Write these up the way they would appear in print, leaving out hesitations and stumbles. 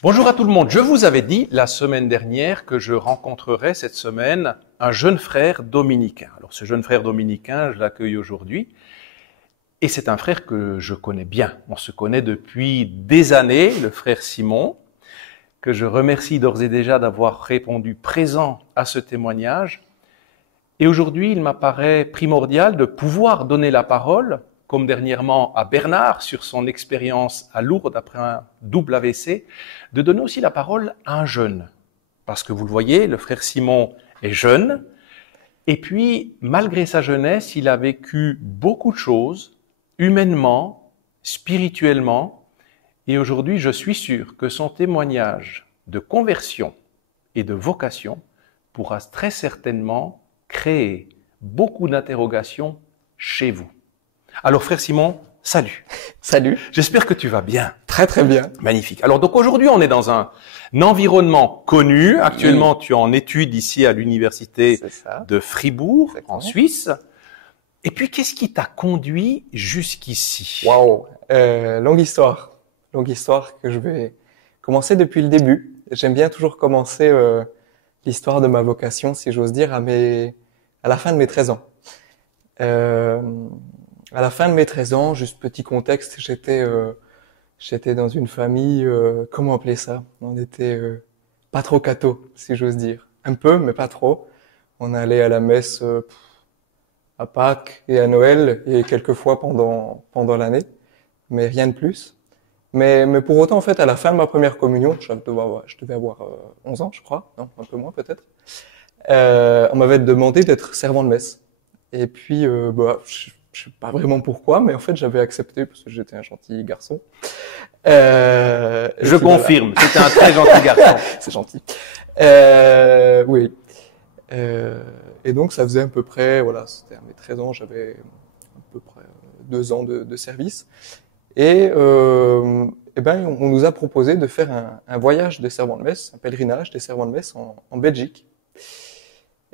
Bonjour à tout le monde. Je vous avais dit la semaine dernière que je rencontrerais cette semaine un jeune frère dominicain. Alors ce jeune frère dominicain, je l'accueille aujourd'hui et c'est un frère que je connais bien. On se connaît depuis des années, le frère Simon, que je remercie d'ores et déjà d'avoir répondu présent à ce témoignage. Et aujourd'hui, il m'apparaît primordial de pouvoir donner la parole, comme dernièrement à Bernard sur son expérience à Lourdes après un double AVC, de donner aussi la parole à un jeune. Parce que vous le voyez, le frère Simon est jeune, et puis malgré sa jeunesse, il a vécu beaucoup de choses, humainement, spirituellement, et aujourd'hui je suis sûr que son témoignage de conversion et de vocation pourra très certainement créer beaucoup d'interrogations chez vous. Alors frère Simon, salut. Salut. J'espère que tu vas bien. Très très bien. Magnifique. Alors donc aujourd'hui on est dans un environnement connu. Actuellement tu es en études ici à l'université de Fribourg, en Suisse. Et puis qu'est-ce qui t'a conduit jusqu'ici? Waouh, longue histoire. Longue histoire que je vais commencer depuis le début. J'aime bien toujours commencer l'histoire de ma vocation, si j'ose dire, à la fin de mes 13 ans. À la fin de mes 13 ans, juste petit contexte, j'étais dans une famille, comment appeler ça? On était pas trop catho, si j'ose dire. Un peu, mais pas trop. On allait à la messe à Pâques et à Noël et quelques fois pendant l'année, mais rien de plus. Mais pour autant, en fait, à la fin de ma première communion, je devais avoir 11 ans, je crois, non, un peu moins peut-être. On m'avait demandé d'être servant de messe. Et puis, je sais pas vraiment pourquoi, mais en fait, j'avais accepté parce que j'étais un gentil garçon. Je confirme, voilà. C'était un très gentil garçon. C'est gentil. Oui. Et donc, ça faisait à peu près, voilà, c'était à mes 13 ans, j'avais à peu près 2 ans de service. Et ben, on nous a proposé de faire un voyage des servants de messe, un pèlerinage des servants de messe en Belgique.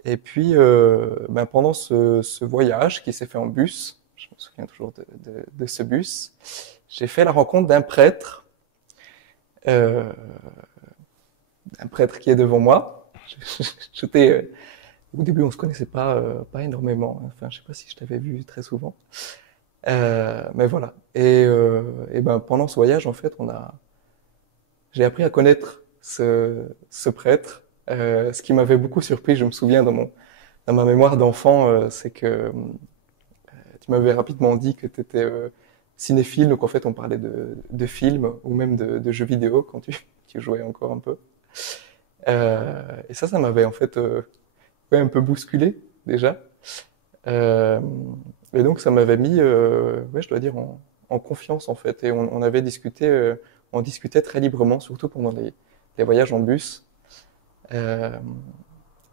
Et puis, ben, pendant ce voyage qui s'est fait en bus, je me souviens toujours de ce bus, j'ai fait la rencontre d'un prêtre qui est devant moi. J'étais, au début, on se connaissait pas énormément. Enfin, je sais pas si je t'avais vu très souvent. Mais voilà. Et ben, pendant ce voyage, en fait, j'ai appris à connaître ce prêtre. Ce qui m'avait beaucoup surpris, je me souviens dans ma mémoire d'enfant, c'est que tu m'avais rapidement dit que tu étais cinéphile, donc en fait on parlait de films ou même de jeux vidéo quand tu jouais encore un peu. Et ça m'avait en fait un peu bousculé déjà. Et donc ça m'avait mis, je dois dire, en confiance en fait. Et on avait discuté, on discutait très librement, surtout pendant les voyages en bus.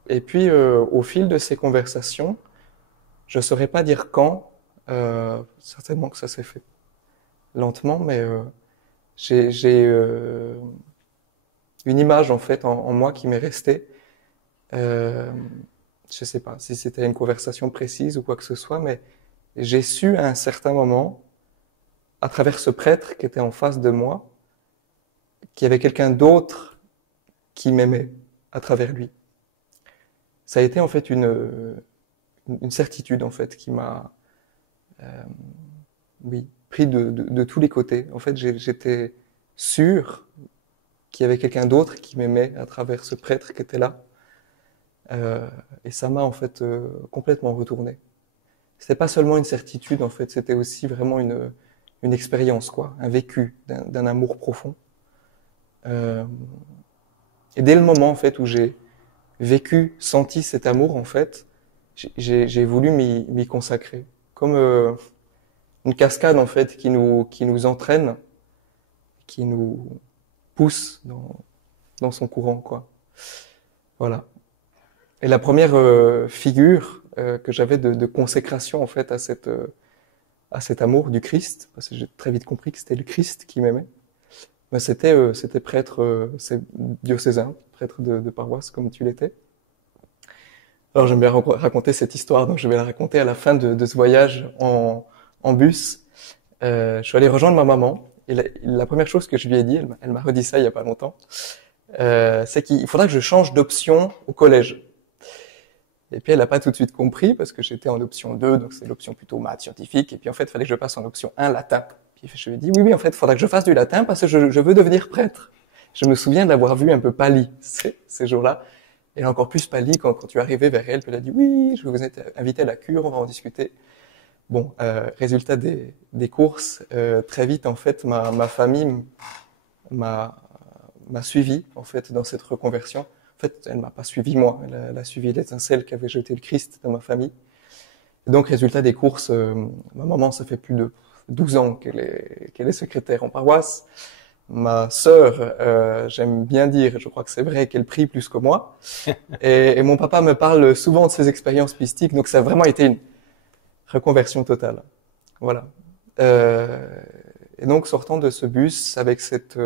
Et puis au fil de ces conversations, je saurais pas dire quand, certainement que ça s'est fait lentement, mais j'ai une image en fait en moi qui m'est restée. Je sais pas si c'était une conversation précise ou quoi que ce soit, mais j'ai su à un certain moment, à travers ce prêtre qui était en face de moi, qu'il y avait quelqu'un d'autre qui m'aimait à travers lui. Ça a été en fait une certitude en fait qui m'a pris de tous les côtés. En fait, j'étais sûr qu'il y avait quelqu'un d'autre qui m'aimait à travers ce prêtre qui était là. Et ça m'a en fait complètement retourné. C'était pas seulement une certitude en fait, c'était aussi vraiment une expérience quoi, un vécu d'un amour profond. Et dès le moment en fait où j'ai vécu, senti cet amour en fait, j'ai voulu m'y consacrer, comme une cascade en fait qui nous entraîne, qui nous pousse dans son courant quoi. Voilà. Et la première figure que j'avais de consécration en fait à cet amour du Christ, parce que j'ai très vite compris que c'était le Christ qui m'aimait. Ben c'était prêtre diocésain, prêtre de paroisse comme tu l'étais. Alors j'aime bien raconter cette histoire, donc je vais la raconter à la fin de ce voyage en bus. Je suis allé rejoindre ma maman Et la première chose que je lui ai dit, elle m'a redit ça il y a pas longtemps, c'est qu'il faudra que je change d'option au collège. Et puis elle n'a pas tout de suite compris parce que j'étais en option 2, donc c'est l'option plutôt maths scientifique. Et puis en fait, il fallait que je passe en option 1, latin. Puis je lui ai dit, oui, en fait, il faudra que je fasse du latin parce que je veux devenir prêtre. Je me souviens de l'avoir vu un peu pâli ces jours-là. Et encore plus pâli quand tu es arrivé vers elle. Puis elle a dit, oui, je vais vous inviter à la cure, on va en discuter. Bon, résultat des courses, très vite, en fait, ma famille m'a suivi, en fait, dans cette reconversion. En fait, elle m'a pas suivi moi, elle a suivi l'étincelle qu'avait jeté le Christ dans ma famille. Et donc, résultat des courses, ma maman, ça fait plus de 12 ans qu'elle est secrétaire en paroisse. Ma sœur, j'aime bien dire, je crois que c'est vrai, qu'elle prie plus que moi. Et mon papa me parle souvent de ses expériences mystiques, donc ça a vraiment été une reconversion totale. Voilà. Et donc, sortant de ce bus, avec cette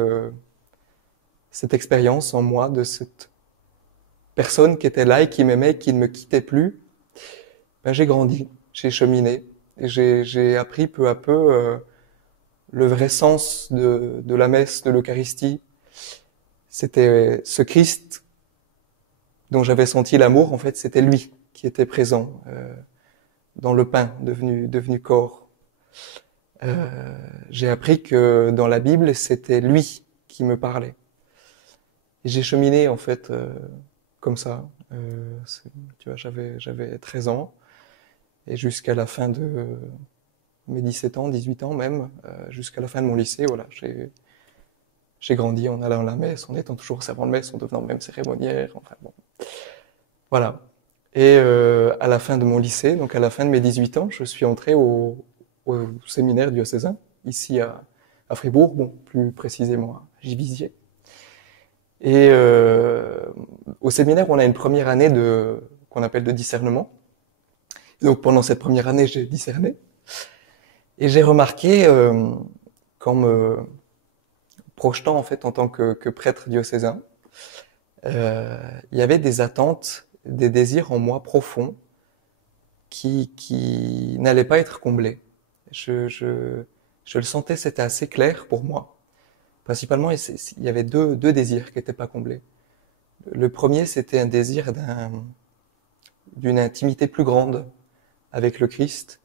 expérience en moi, de cette personne qui était là et qui m'aimait, qui ne me quittait plus, ben j'ai grandi, j'ai cheminé, et j'ai appris peu à peu le vrai sens de la messe, de l'Eucharistie. C'était ce Christ dont j'avais senti l'amour, en fait, c'était lui qui était présent dans le pain devenu corps. J'ai appris que dans la Bible, c'était lui qui me parlait. Et j'ai cheminé, en fait, comme ça. Tu vois, j'avais 13 ans. Et jusqu'à la fin de mes 17 ans, 18 ans même, jusqu'à la fin de mon lycée, voilà, j'ai grandi en allant à la messe, en étant toujours servant de messe, en devenant même cérémoniaire, enfin bon. Voilà. Et à la fin de mon lycée, donc à la fin de mes 18 ans, je suis entré au séminaire diocésain, ici à Fribourg, bon, plus précisément à Givisiez. Et au séminaire, on a une première année qu'on appelle de discernement. Donc pendant cette première année, j'ai discerné. Et j'ai remarqué, qu'en me projetant en fait en tant que prêtre diocésain, il y avait des attentes, des désirs en moi profonds qui n'allaient pas être comblés. Je le sentais, c'était assez clair pour moi. Principalement, il y avait deux désirs qui n'étaient pas comblés. Le premier, c'était un désir d'une intimité plus grande avec le Christ,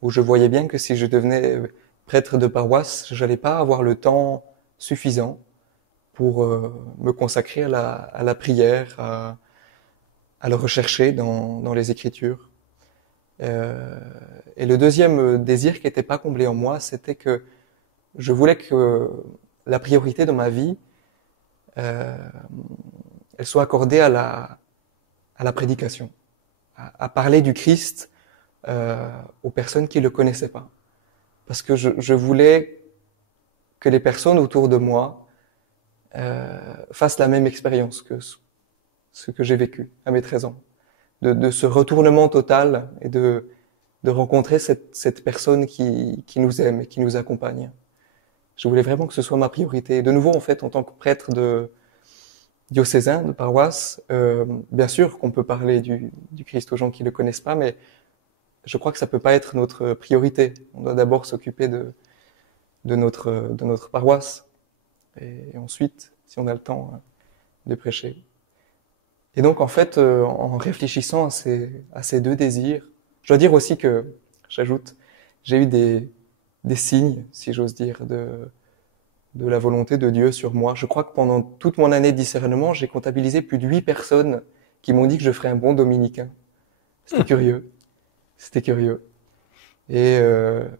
où je voyais bien que si je devenais prêtre de paroisse, je n'allais pas avoir le temps suffisant pour me consacrer à la prière, à le rechercher dans les Écritures. Et le deuxième désir qui n'était pas comblé en moi, c'était que je voulais que la priorité dans ma vie, elle soit accordée à la prédication, à parler du Christ aux personnes qui le connaissaient pas. Parce que je voulais que les personnes autour de moi fassent la même expérience que ce que j'ai vécu à mes 13 ans. De ce retournement total et de rencontrer cette personne qui nous aime et qui nous accompagne. Je voulais vraiment que ce soit ma priorité. Et de nouveau, en fait, en tant que prêtre diocésain, de paroisse, bien sûr qu'on peut parler du Christ aux gens qui le connaissent pas, mais je crois que ça peut pas être notre priorité. On doit d'abord s'occuper de notre paroisse. Et ensuite, si on a le temps, de prêcher. Et donc, en fait, en réfléchissant à ces deux désirs, je dois dire aussi que, j'ajoute, j'ai eu des signes, si j'ose dire, de la volonté de Dieu sur moi. Je crois que pendant toute mon année de discernement, j'ai comptabilisé plus de 8 personnes qui m'ont dit que je ferais un bon dominicain. C'était curieux. C'était curieux. Et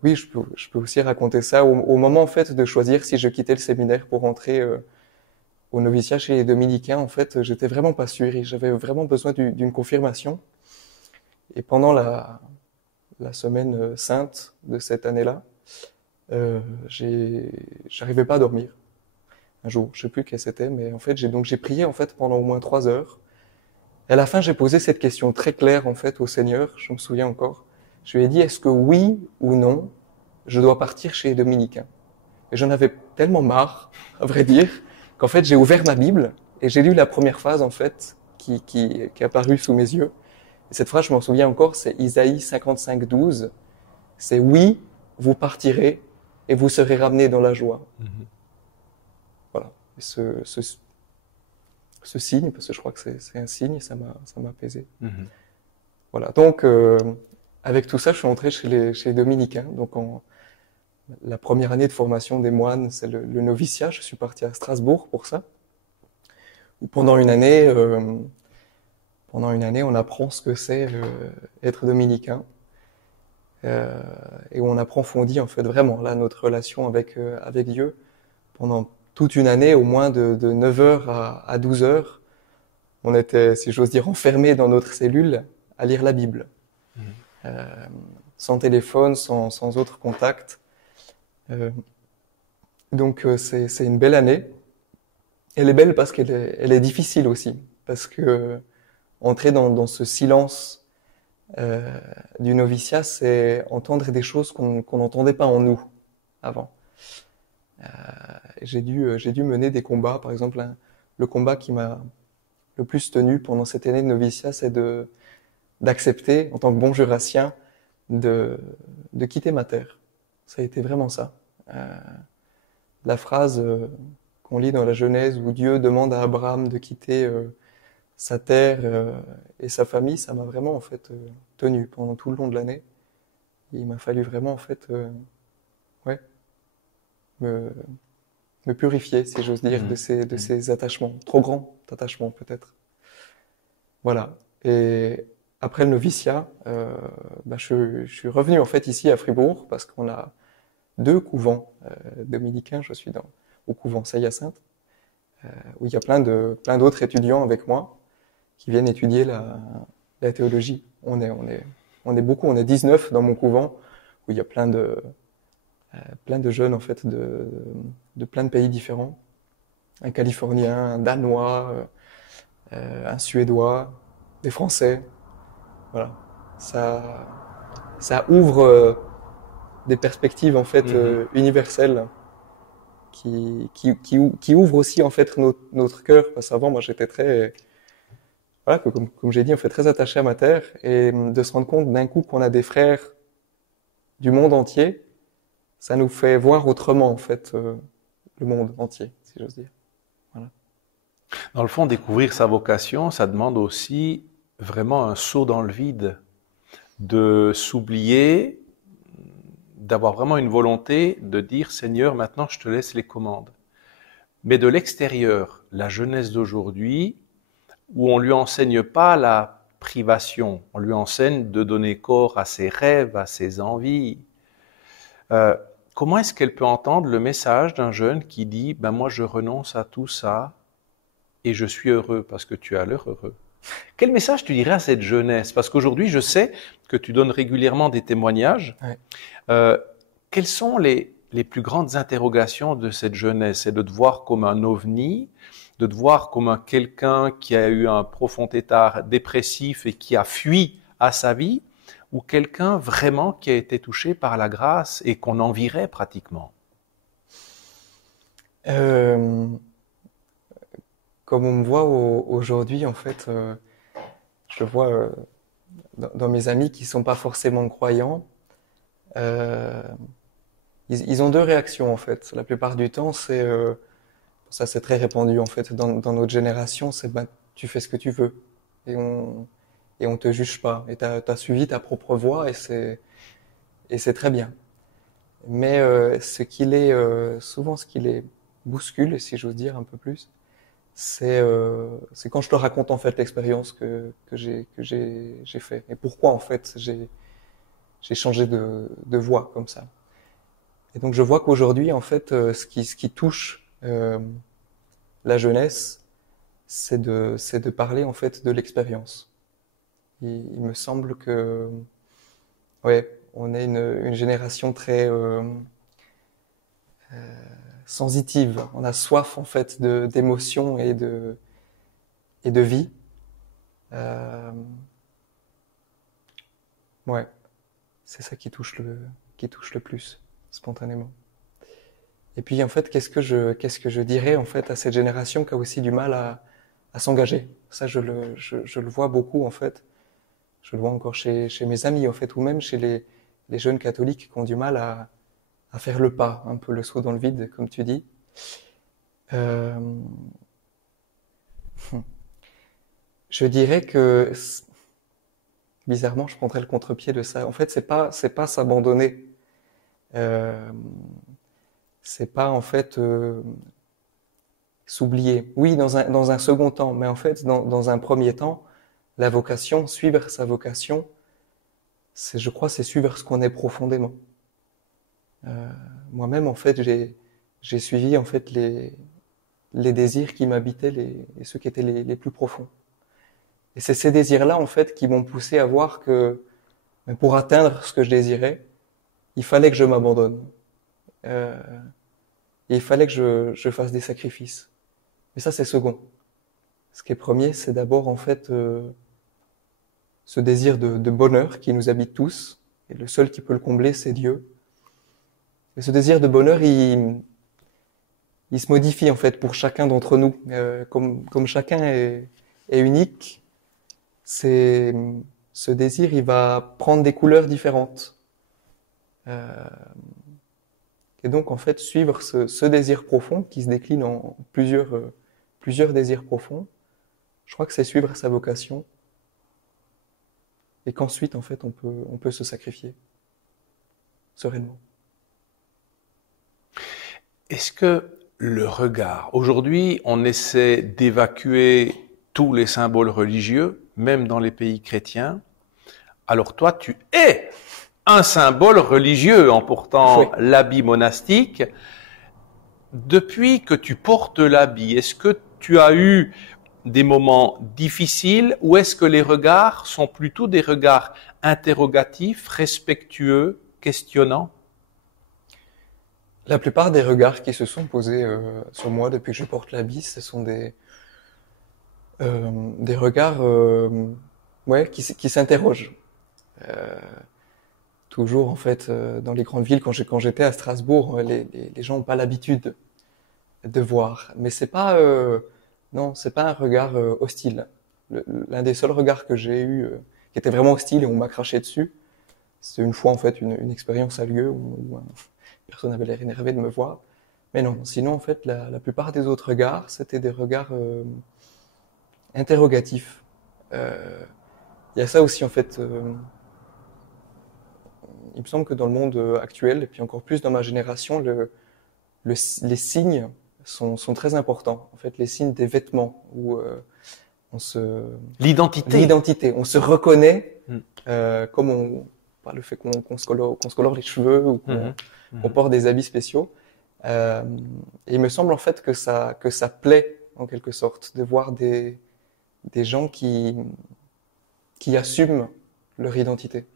oui, je peux aussi raconter ça. Au moment, en fait, de choisir si je quittais le séminaire pour rentrer au noviciat chez les dominicains, en fait, j'étais vraiment pas sûr et j'avais vraiment besoin d'une confirmation. Et pendant la semaine sainte de cette année-là, j'arrivais pas à dormir. Un jour, je sais plus quel c'était, mais en fait, j'ai prié en fait pendant au moins 3 heures. Et à la fin, j'ai posé cette question très claire en fait au Seigneur. Je me souviens encore. Je lui ai dit, est-ce que oui ou non, je dois partir chez les dominicains? Et j'en avais tellement marre, à vrai dire, qu'en fait, j'ai ouvert ma Bible et j'ai lu la première phrase en fait qui est apparue sous mes yeux. Et cette phrase, je m'en souviens encore, c'est Isaïe 55, 12. C'est oui, vous partirez et vous serez ramenés dans la joie. Mhm. Voilà. Et ce signe, parce que je crois que c'est un signe, ça m'a apaisé. Mhm. Voilà. Donc, avec tout ça, je suis entré chez les dominicains. Donc, la première année de formation des moines, c'est le noviciat. Je suis parti à Strasbourg pour ça. Où pendant une année, on apprend ce que c'est être dominicain. Et où on approfondit en fait vraiment là notre relation avec Dieu pendant toute une année, au moins de 9h à 12h. On était, si j'ose dire, enfermés dans notre cellule à lire la Bible. Mhm. Sans téléphone, sans autre contact. Donc c'est une belle année. Elle est belle parce qu'elle est difficile aussi, parce que entrer dans ce silence du noviciat, c'est entendre des choses qu'on n'entendait pas en nous avant. J'ai dû mener des combats, par exemple, le combat qui m'a le plus tenu pendant cette année de noviciat, c'est d'accepter, en tant que bon jurassien, de quitter ma terre. Ça a été vraiment ça. La phrase qu'on lit dans la Genèse où Dieu demande à Abraham de quitter sa terre et sa famille, ça m'a vraiment en fait tenu pendant tout le long de l'année. Il m'a fallu vraiment en fait ouais, me purifier, si j'ose dire, de ces attachements, trop grands attachements peut-être. Voilà. Et après le noviciat, je suis revenu en fait ici à Fribourg parce qu'on a 2 couvents dominicains. Je suis au couvent Saint-Hyacinthe, où il y a plein d'autres étudiants avec moi qui viennent étudier la théologie. On est beaucoup, on est 19 dans mon couvent, où il y a plein de jeunes en fait de plein de pays différents. Un Californien, un Danois, un Suédois, des Français. Voilà. Ça ouvre des perspectives en fait universelles qui ouvrent aussi en fait notre cœur. Parce qu'avant, moi, j'étais très, voilà, comme j'ai dit, en fait, très attaché à ma terre, et de se rendre compte d'un coup qu'on a des frères du monde entier, ça nous fait voir autrement en fait le monde entier, si j'ose dire. Voilà. Dans le fond, découvrir sa vocation, ça demande aussi vraiment un saut dans le vide, de s'oublier, d'avoir vraiment une volonté de dire Seigneur, maintenant je te laisse les commandes. Mais de l'extérieur, la jeunesse d'aujourd'hui, où on lui enseigne pas la privation, on lui enseigne de donner corps à ses rêves, à ses envies. Comment est-ce qu'elle peut entendre le message d'un jeune qui dit ben moi je renonce à tout ça et je suis heureux parce que tu as l'air heureux? Quel message tu dirais à cette jeunesse? Parce qu'aujourd'hui, je sais que tu donnes régulièrement des témoignages. Ouais. Quelles sont les plus grandes interrogations de cette jeunesse? C'est de te voir comme un ovni, de te voir comme quelqu'un qui a eu un profond état dépressif et qui a fui à sa vie, ou quelqu'un vraiment qui a été touché par la grâce et qu'on envierait pratiquement? Comme on me voit aujourd'hui, en fait, je le vois dans mes amis qui sont pas forcément croyants. Ils ont 2 réactions en fait. La plupart du temps, ça c'est très répandu en fait dans notre génération, c'est ben tu fais ce que tu veux et on te juge pas et t'as suivi ta propre voie et c'est très bien. Mais souvent ce qui les bouscule, si j'ose dire un peu plus, c'est quand je te raconte en fait l'expérience que j'ai fait et pourquoi en fait j'ai changé de voie comme ça. Et donc je vois qu'aujourd'hui en fait ce qui touche la jeunesse, c'est de parler en fait de l'expérience. Il me semble que ouais, on est une génération très sensitive. On a soif en fait d'émotions et de vie. Ouais, c'est ça qui touche le plus spontanément. Et puis en fait, qu'est-ce que je dirais en fait à cette génération qui a aussi du mal à s'engager. Ça, je le vois beaucoup en fait. Je le vois encore chez mes amis en fait, ou même chez les jeunes catholiques qui ont du mal à à faire le pas, un peu le saut dans le vide, comme tu dis. Euh, je dirais que bizarrement, je prendrais le contre-pied de ça. En fait, c'est pas s'abandonner. Euh, c'est pas en fait s'oublier. Oui, dans un second temps, mais en fait, dans un premier temps, la vocation, suivre sa vocation, je crois, c'est suivre ce qu'on est profondément. Moi-même, en fait, j'ai suivi en fait les désirs qui m'habitaient, et ceux qui étaient les plus profonds. Et c'est ces désirs-là, en fait, qui m'ont poussé à voir que pour atteindre ce que je désirais, il fallait que je m'abandonne. Euh, et il fallait que je fasse des sacrifices. Mais ça, c'est second. Ce qui est premier, c'est d'abord, en fait, ce désir de bonheur qui nous habite tous. Et le seul qui peut le combler, c'est Dieu. Et ce désir de bonheur, il se modifie, en fait, pour chacun d'entre nous. Comme chacun est unique, ce désir, il va prendre des couleurs différentes. Et donc, en fait, suivre ce désir profond qui se décline en plusieurs désirs profonds, je crois que c'est suivre sa vocation. Et qu'ensuite, en fait, on peut se sacrifier sereinement. Est-ce que le regard, aujourd'hui, on essaie d'évacuer tous les symboles religieux, même dans les pays chrétiens. Alors toi, tu es un symbole religieux en portant l'habit monastique. Depuis que tu portes l'habit, est-ce que tu as eu des moments difficiles ou est-ce que les regards sont plutôt des regards interrogatifs, respectueux, questionnants? La plupart des regards qui se sont posés sur moi depuis que je porte l'habit, ce sont des regards qui s'interrogent. Toujours en fait dans les grandes villes, quand j'étais à Strasbourg, les gens n'ont pas l'habitude de voir. Mais c'est pas non, c'est pas un regard hostile. L'un des seuls regards que j'ai eu qui était vraiment hostile et on m'a craché dessus, c'était une fois en fait une expérience a lieu où personne avait l'air énervé de me voir. Mais non, sinon en fait la plupart des autres regards, c'était des regards interrogatifs. Il y a ça aussi en fait. Il me semble que dans le monde actuel, et puis encore plus dans ma génération, les signes sont très importants. En fait, les signes des vêtements où l'identité, on se reconnaît comme par le fait qu'on se colore les cheveux ou qu'on porte des habits spéciaux. Et il me semble en fait que ça plaît en quelque sorte de voir des gens qui assument leur identité.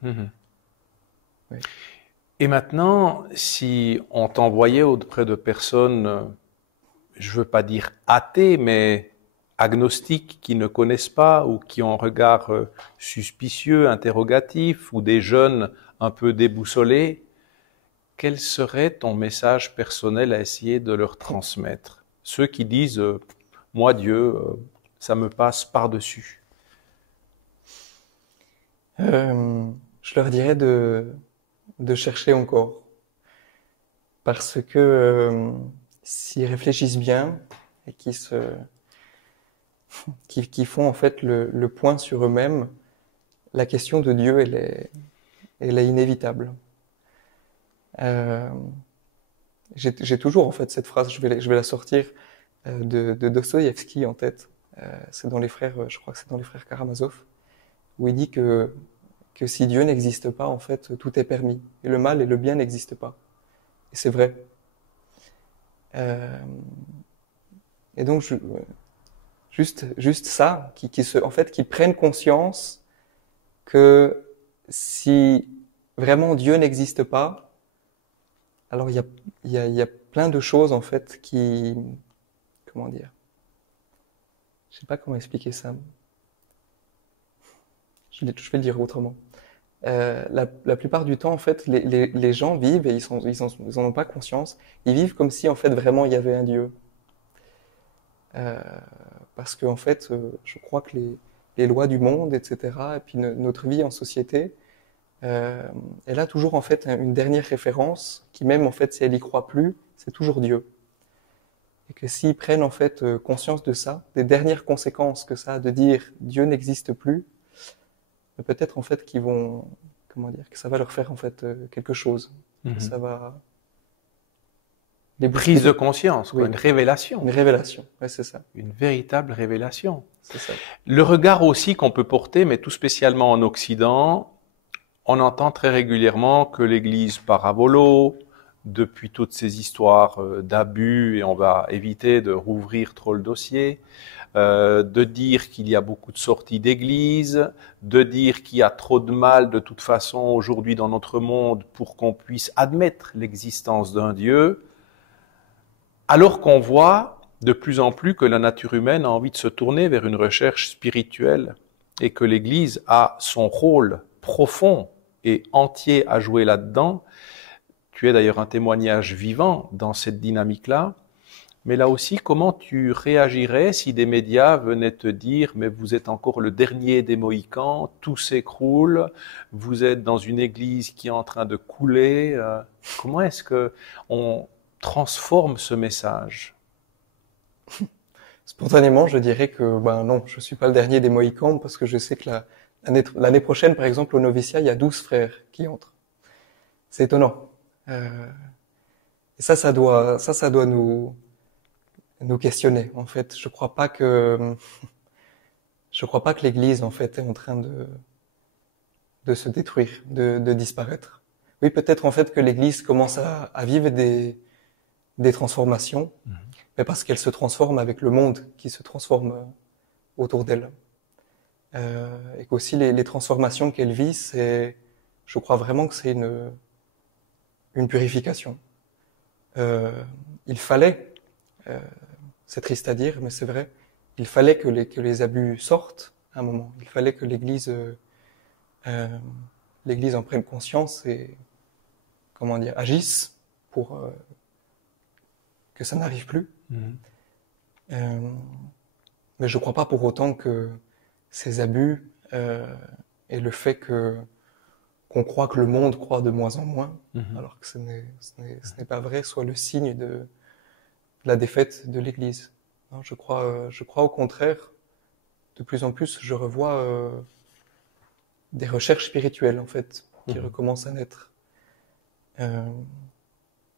Oui. Et maintenant, si on t'envoyait auprès de personnes, je veux pas dire athées, mais agnostiques, qui ne connaissent pas ou qui ont un regard suspicieux, interrogatif, ou des jeunes un peu déboussolés, quel serait ton message personnel à essayer de leur transmettre? Ceux qui disent moi Dieu, ça me passe par-dessus. Je leur dirais de chercher encore. Parce que s'ils réfléchissent bien et qui font en fait le point sur eux-mêmes, la question de Dieu, elle est inévitable. J'ai toujours en fait cette phrase, je vais la sortir, de Dostoïevski en tête. C'est dans les frères, je crois que c'est dans les frères Karamazov, où il dit que si Dieu n'existe pas, en fait, tout est permis. Et le mal et le bien n'existent pas. Et c'est vrai. Et donc, juste ça, en fait, qu'ils prennent conscience que si vraiment Dieu n'existe pas, alors il y a plein de choses, en fait, comment dire? Je sais pas comment expliquer ça. Je vais le dire autrement. La plupart du temps, en fait, les gens vivent et ils en ont pas conscience. Ils vivent comme si, en fait, vraiment il y avait un Dieu. Parce que, en fait, je crois que les lois du monde, etc., et puis notre vie en société, Elle a toujours en fait une dernière référence qui, même en fait si elle y croit plus, c'est toujours Dieu. Et que s'ils prennent en fait conscience de ça, des dernières conséquences que ça a de dire Dieu n'existe plus, peut-être en fait qu'ils vont, comment dire, que ça va leur faire en fait quelque chose, que ça va les booster. Prise de conscience, quoi, Oui. une révélation. Une révélation, ouais, c'est ça. Une véritable révélation. C'est ça. Le regard aussi qu'on peut porter, mais tout spécialement en Occident, on entend très régulièrement que l'Église parabolo, depuis toutes ces histoires d'abus, et on va éviter de rouvrir trop le dossier, de dire qu'il y a beaucoup de sorties d'église, de dire qu'il y a trop de mal de toute façon aujourd'hui dans notre monde pour qu'on puisse admettre l'existence d'un Dieu, alors qu'on voit de plus en plus que la nature humaine a envie de se tourner vers une recherche spirituelle et que l'Église a son rôle profond et entier à jouer là-dedans. Tu es d'ailleurs un témoignage vivant dans cette dynamique-là. Mais là aussi, comment tu réagirais si des médias venaient te dire « mais vous êtes encore le dernier des Mohicans, tout s'écroule, vous êtes dans une église qui est en train de couler ». Comment est-ce qu'on transforme ce message? Spontanément, je dirais que ben non, je suis pas le dernier des Mohicans parce que je sais que l'année prochaine, par exemple, au noviciat, il y a 12 frères qui entrent. C'est étonnant. Et ça doit nous questionner. En fait, je crois pas que l'Église en fait est en train de se détruire, de disparaître. Oui, peut-être en fait que l'Église commence à vivre des transformations, mais parce qu'elle se transforme avec le monde qui se transforme autour d'elle. Et qu'aussi les transformations qu'elle vit, je crois vraiment que c'est une purification. Il fallait, c'est triste à dire, mais c'est vrai, il fallait que les abus sortent à un moment. Il fallait que l'Église en prenne conscience et, comment dire, agisse pour que ça n'arrive plus. Mais je crois pas pour autant que ces abus et le fait qu'on croit que le monde croit de moins en moins, alors que ce n'est pas vrai, soit le signe de la défaite de l'Église. Non, je crois au contraire, de plus en plus, je revois des recherches spirituelles en fait qui recommencent à naître.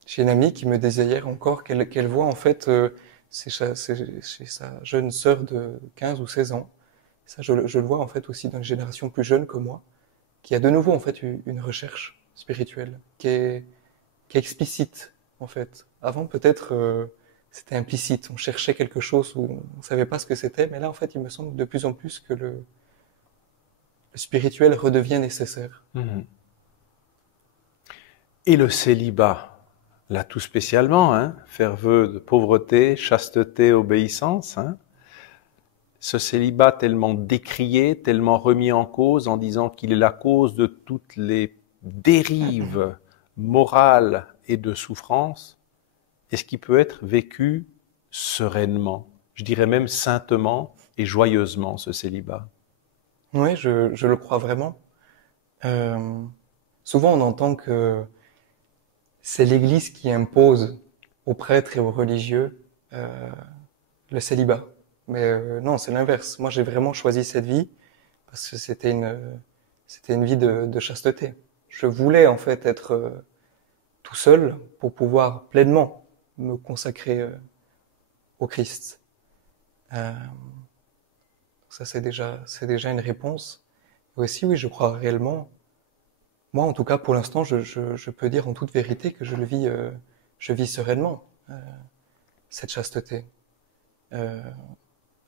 J'ai une amie qui me disait hier encore qu'elle voit en fait chez sa jeune sœur de 15 ou 16 ans. Ça, je le vois en fait aussi dans une génération plus jeune que moi, qui a de nouveau en fait une recherche spirituelle qui est explicite en fait. Avant peut-être c'était implicite, on cherchait quelque chose où on savait pas ce que c'était, mais là en fait il me semble de plus en plus que le spirituel redevient nécessaire. Et le célibat, là tout spécialement, hein, faire vœu de pauvreté, chasteté, obéissance, hein. Ce célibat tellement décrié, tellement remis en cause en disant qu'il est la cause de toutes les dérives morales et de souffrance, est-ce qu'il peut être vécu sereinement, je dirais même saintement et joyeusement, ce célibat? Oui, je le crois vraiment. Souvent on entend que c'est l'Église qui impose aux prêtres et aux religieux le célibat. Mais non, c'est l'inverse. Moi, j'ai vraiment choisi cette vie parce que c'était une vie de chasteté. Je voulais en fait être tout seul pour pouvoir pleinement me consacrer au Christ. Ça, c'est déjà une réponse. Et aussi, oui, je crois réellement. Moi, en tout cas, pour l'instant, je peux dire en toute vérité que je vis sereinement cette chasteté.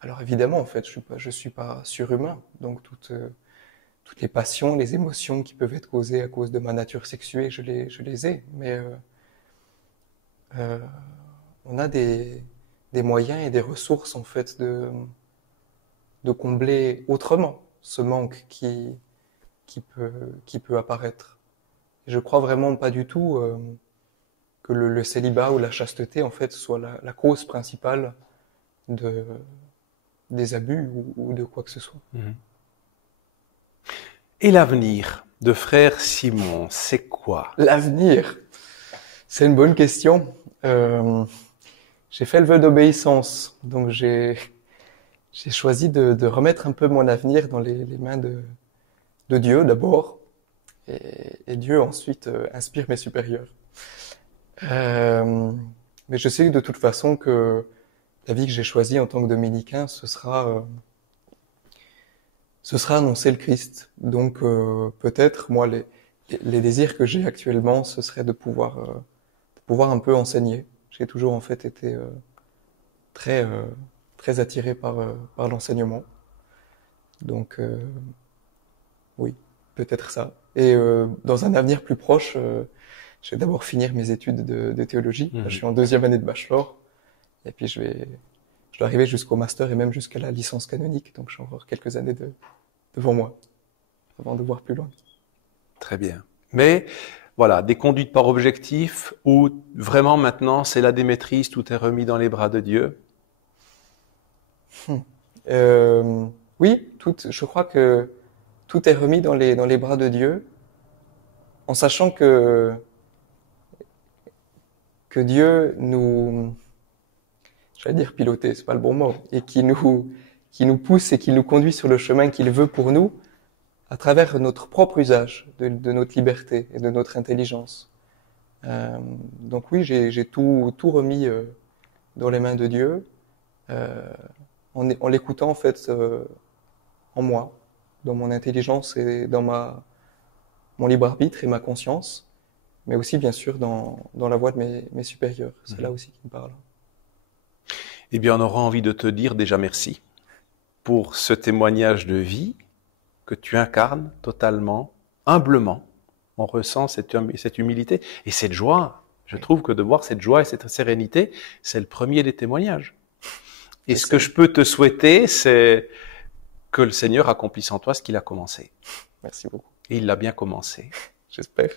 Alors évidemment, en fait, je suis pas surhumain, donc toutes les passions, les émotions qui peuvent être causées à cause de ma nature sexuée, je les ai. Mais on a des moyens et des ressources en fait de combler autrement ce manque qui peut apparaître. Et je crois vraiment pas du tout que le célibat ou la chasteté en fait soit la cause principale des abus ou de quoi que ce soit. Et l'avenir, de frère Simon, c'est quoi? L'avenir, c'est une bonne question. J'ai fait le vœu d'obéissance, donc j'ai choisi de remettre un peu mon avenir dans les mains de Dieu d'abord, et Dieu ensuite inspire mes supérieurs. Mais je sais que de toute façon que la vie que j'ai choisie en tant que dominicain, ce sera annoncer le Christ. Donc peut-être moi les désirs que j'ai actuellement, ce serait de pouvoir un peu enseigner. J'ai toujours en fait été très très attiré par l'enseignement. Donc oui, peut-être ça. Et dans un avenir plus proche, je vais d'abord finir mes études de théologie. Là, je suis en 2e année de bachelor, et puis je vais arriver jusqu'au master et même jusqu'à la licence canonique. Donc j'ai encore quelques années devant moi avant de voir plus loin. Très bien. Mais voilà, des conduites par objectif où vraiment maintenant c'est la démaîtrise, tout est remis dans les bras de Dieu. Oui, je crois que tout est remis dans les bras de Dieu, en sachant que Dieu nous, j'allais dire piloter, c'est pas le bon mot, et qui nous pousse et qui nous conduit sur le chemin qu'il veut pour nous, à travers notre propre usage de notre liberté et de notre intelligence. Donc oui, j'ai tout remis dans les mains de Dieu, en l'écoutant en fait en moi, dans mon intelligence et dans mon libre arbitre et ma conscience, mais aussi bien sûr dans la voix de mes supérieurs. C'est là aussi qui me parle. Eh bien, on aura envie de te dire déjà merci pour ce témoignage de vie que tu incarnes totalement, humblement. On ressent cette humilité et cette joie. Je trouve que de voir cette joie et cette sérénité, c'est le premier des témoignages. Et ce que je peux te souhaiter, c'est que le Seigneur accomplisse en toi ce qu'il a commencé. Merci beaucoup. Et il l'a bien commencé. J'espère.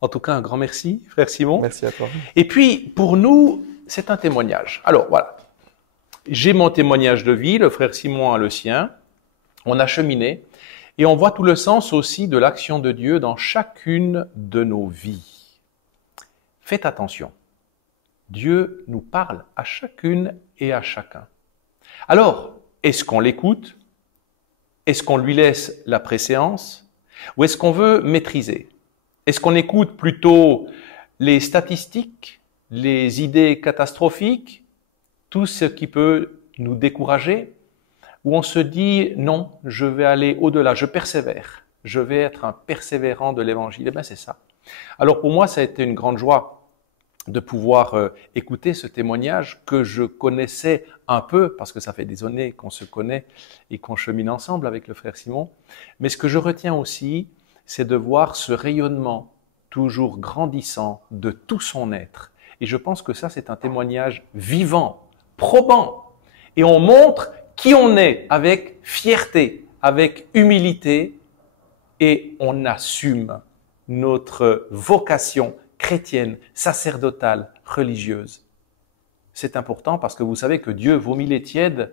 En tout cas, un grand merci, frère Simon. Merci à toi. Et puis, pour nous, c'est un témoignage. Alors, voilà. J'ai mon témoignage de vie, le frère Simon a le sien. On a cheminé. Et on voit tout le sens aussi de l'action de Dieu dans chacune de nos vies. Faites attention. Dieu nous parle à chacune et à chacun. Alors, est-ce qu'on l'écoute? Est-ce qu'on lui laisse la préséance? Ou est-ce qu'on veut maîtriser? Est-ce qu'on écoute plutôt les statistiques, les idées catastrophiques, tout ce qui peut nous décourager? Ou on se dit, non, je vais aller au-delà, je persévère, je vais être un persévérant de l'Évangile. Eh bien, c'est ça. Alors pour moi, ça a été une grande joie de pouvoir écouter ce témoignage que je connaissais un peu, parce que ça fait des années qu'on se connaît et qu'on chemine ensemble avec le frère Simon. Mais ce que je retiens aussi, c'est de voir ce rayonnement toujours grandissant de tout son être. Et je pense que ça, c'est un témoignage vivant, probant. Et on montre qui on est avec fierté, avec humilité, et on assume notre vocation chrétienne, sacerdotale, religieuse. C'est important parce que vous savez que Dieu vomit les tièdes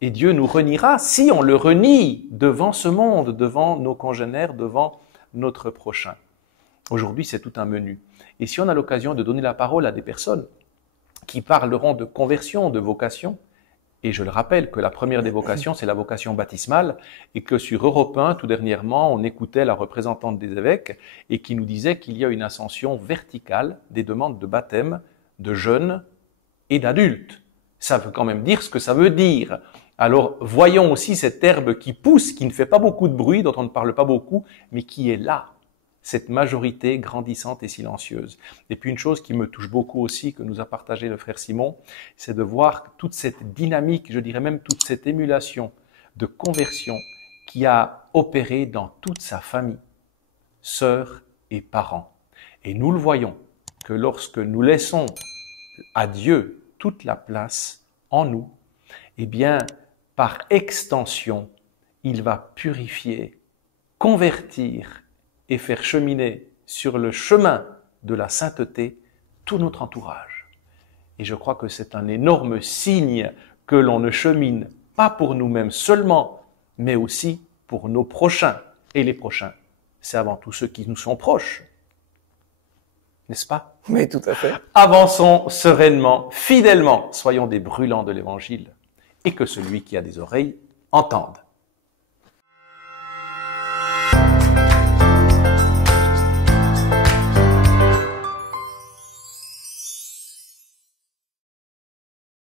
et Dieu nous reniera si on le renie devant ce monde, devant nos congénères, devant notre prochain. Aujourd'hui, c'est tout un menu. Et si on a l'occasion de donner la parole à des personnes qui parleront de conversion, de vocation, et je le rappelle que la première des vocations, c'est la vocation baptismale, et que sur Europe 1, tout dernièrement, on écoutait la représentante des évêques et qui nous disait qu'il y a une ascension verticale des demandes de baptême de jeunes et d'adultes. Ça veut quand même dire ce que ça veut dire. Alors, voyons aussi cette herbe qui pousse, qui ne fait pas beaucoup de bruit, dont on ne parle pas beaucoup, mais qui est là. Cette majorité grandissante et silencieuse. Et puis une chose qui me touche beaucoup aussi, que nous a partagé le frère Simon, c'est de voir toute cette dynamique, je dirais même toute cette émulation de conversion qui a opéré dans toute sa famille, sœurs et parents. Et nous le voyons, que lorsque nous laissons à Dieu toute la place en nous, eh bien, par extension, il va purifier, convertir, et faire cheminer sur le chemin de la sainteté tout notre entourage. Et je crois que c'est un énorme signe que l'on ne chemine pas pour nous-mêmes seulement, mais aussi pour nos prochains. Et les prochains, c'est avant tout ceux qui nous sont proches. N'est-ce pas? Oui, tout à fait. Avançons sereinement, fidèlement, soyons des brûlants de l'Évangile, et que celui qui a des oreilles entende.